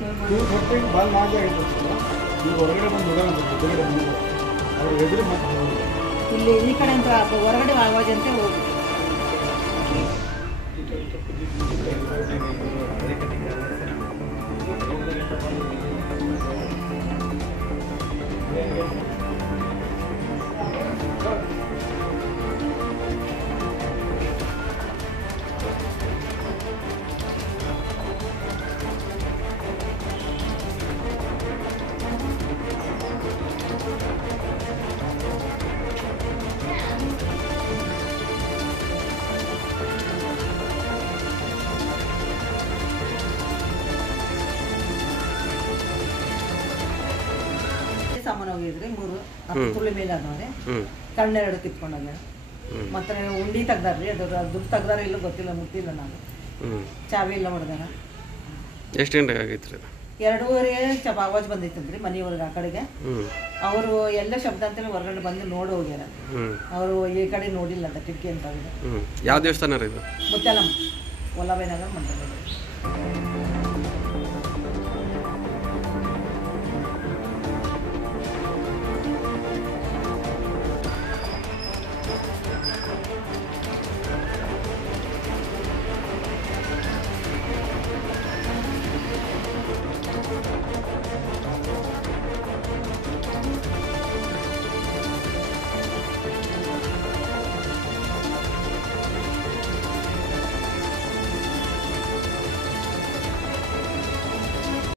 ಇವ್ರು ಕೊಟ್ಟು ಬಾಲ್ ಮಾಜ ಆಗಿರ್ತಲ್ಲ ಇವ್ರು ಹೊರಗಡೆ ಬಂದು ನೋಡೋಣ ಹೊರಗಡೆ ಬಂದು ಅವ್ರು ಎದುರು ಮತ್ತೆ ಇಲ್ಲಿ ಈ ಕಡೆ ಅಂತ ಹೊರಗಡೆ ಆವಾಜ್ ಅಂತ ಹೋಗಿ ಸಾಮಾನು ಹೋಗಿದ್ರಿ 3 ತುಳಿ ಮೇಲೆ ಆದವ್ರೆ ಕಣ್ಣೆರಡು ಕಿತ್ಕೊಂಡಾಗ ಮತ್ತೆ ಉಂಡಿ ತೆಗ್ದಾರ್ರಿ ಅದು ದುಡ್ಡು ತೆಗ್ದಾರ ಇಲ್ಲ ಗೊತ್ತಿಲ್ಲ ಮುಟ್ಟಿಲ್ಲ ನಾನು ಚಾವಿ ಇಲ್ಲ ಹೊಡೆದಾರ ಎಷ್ಟು ಗಂಟೆಗೆ ಆಗೈತ್ರಿ 2:30 ಆವಾಜ್ ಬಂದೈತಂದ್ರಿ ಮನೆಯವ್ರಿಗೆ ಆ ಕಡೆಗೆ ಅವರು ಎಲ್ಲ ಶಬ್ದ ಅಂತೇಳಿ ಹೊರಗಡೆ ಬಂದು ನೋಡಿ ಹೋಗ್ಯಾರ ಅವರು ಈ ಕಡೆ ನೋಡಿಲ್ಲ ಅಂತ ಕಿಟಕಿ ಅಂತ ಯಾವ ದೇವಸ್ಥಾನ ರೀ ಇದು ಮುತ್ತಲಂ ಒಲಬೈನಗರ್ ಮಂಡಲ